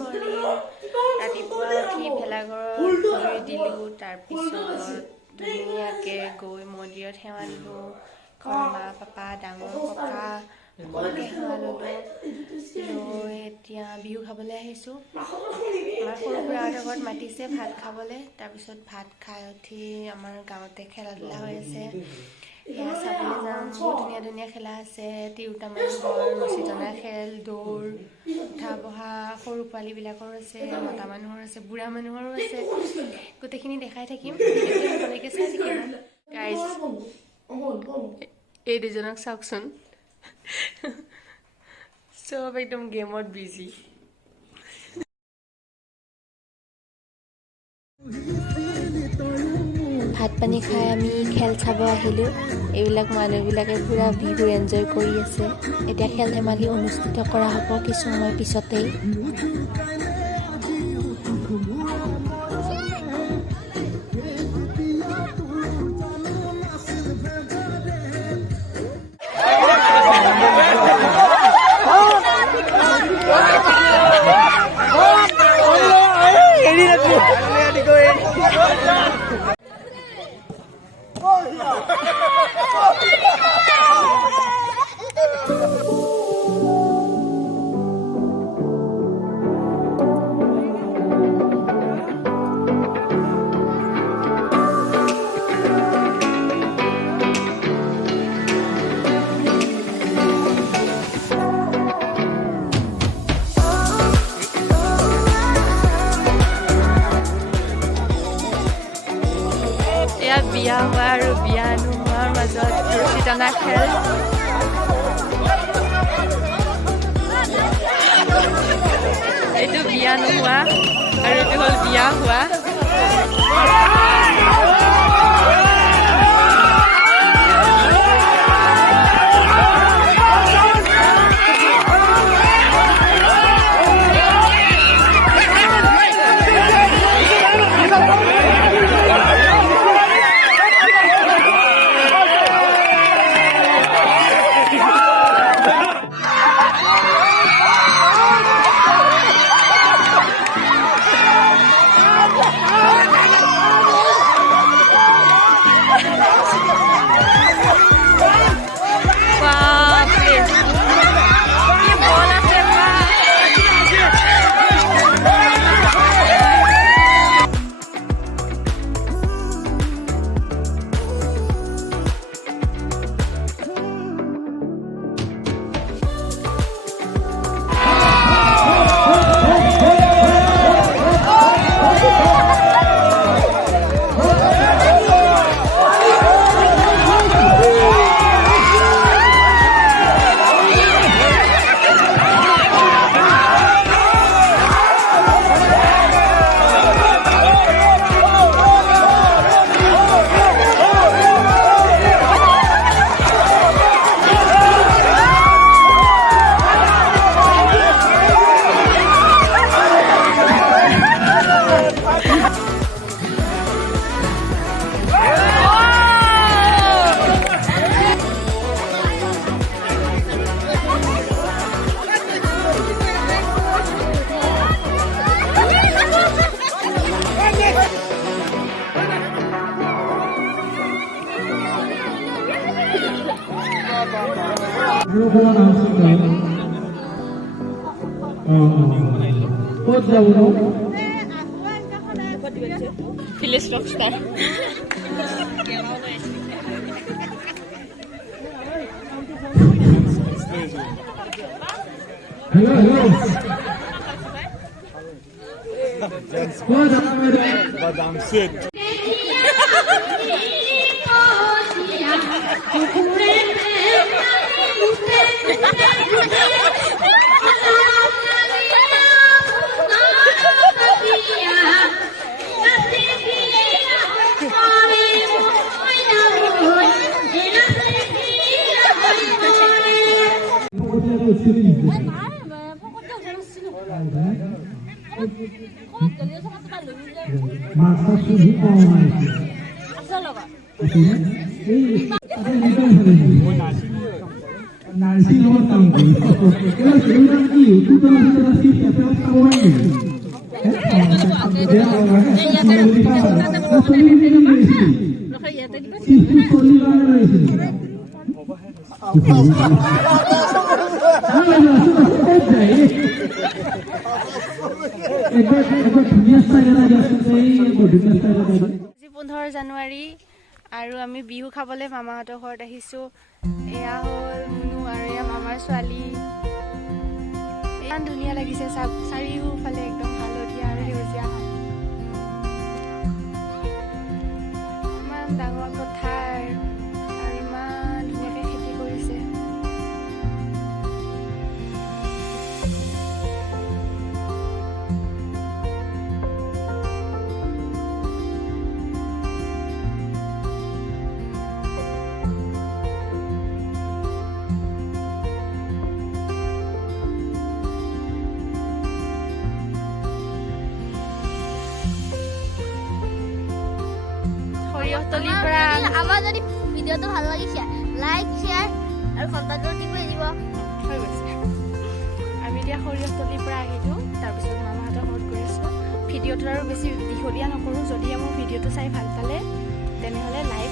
Morning ৰাতিপুৱা উঠি ভেলাঘৰত জুই দিলোঁ তাৰপিছত ধুনীয়াকৈ গৈ মন্দিৰত সেৱা দিলোঁ ঘৰৰ মা পাপা ডাঙৰ ককা সকলোকে সেৱা ল'লোঁ লৈ এতিয়া বিহু খাবলৈ আহিছোঁ আমাৰ সৰু খুৰাহঁতৰ ঘৰত মাতিছে ভাত খাবলৈ তাৰপিছত ভাত খাই উঠি আমাৰ গাঁৱতে খেলা ধূলা হৈ আছে সেয়া চাবলৈ যাম বহুত ধুনীয়া ধুনীয়া খেলা আছে তিৰোতা মানুহৰ ৰছী টনা খেল দৌৰ উঠা বহা সৰু পোৱালীবিলাকৰো আছে মতা মানুহৰ আছে বুঢ়া মানুহৰো আছে গোটেইখিনি দেখাই থাকিম সকলোকে চাই থাকিম গাইজ এই দুজনক চাওকচোন চব একদম গেমত বিজি ভাত পানী খাই আমি খেল চাব আহিলোঁ এইবিলাক মানুহবিলাকে পুৰা বিহু এনজয় কৰি আছে এতিয়া খেল ধেমালি অনুষ্ঠিত কৰা হ'ব কিছু সময় পিছতেই বিয়া হোৱা আৰু বিয়া নোহোৱাৰ মাজত ৰছী টনা খেল এইটো বিয়া নোহোৱা আৰু এইটো হ'ল বিয়া হোৱা Phyllis Rockstar. Madame Sid. Masa sudah awal. Asal apa? Ini. Ini Así lo matamos. Era que iba aquí, tú te vas a hacer así, te vas a mover. আজি 15 জানুৱাৰী আৰু আমি বিহু খাবলৈ মামাহঁতৰ ঘৰত আহিছোঁ। এয়া হ'ল মুনু আৰু এয়া মামাৰ ছোৱালী। ইমান ধুনীয়া লাগিছে চাৰিওফালে একদম হালধীয়া আৰু সেউজীয়া। ইমান ডাঙৰ পথাৰ আৰু ইমান ধুনীয়াকৈ খেতি কৰিছে। সৰিয়হতলীৰ পৰা আমাৰ যদি ভিডিঅ'টো ভাল লাগিছে লাইক শ্বেয়াৰ আৰু কমেণ্টত দিব দিব হৈ গৈছে। আমি এতিয়া সৰিয়হতলীৰ পৰা আহিলোঁ, তাৰপিছত মামাহঁতৰ ঘৰত গৈ আছোঁ। ভিডিঅ'টো আৰু বেছি দীঘলীয়া নকৰোঁ। যদিহে মোৰ ভিডিঅ'টো চাই ভাল পালে তেনেহ'লে লাইক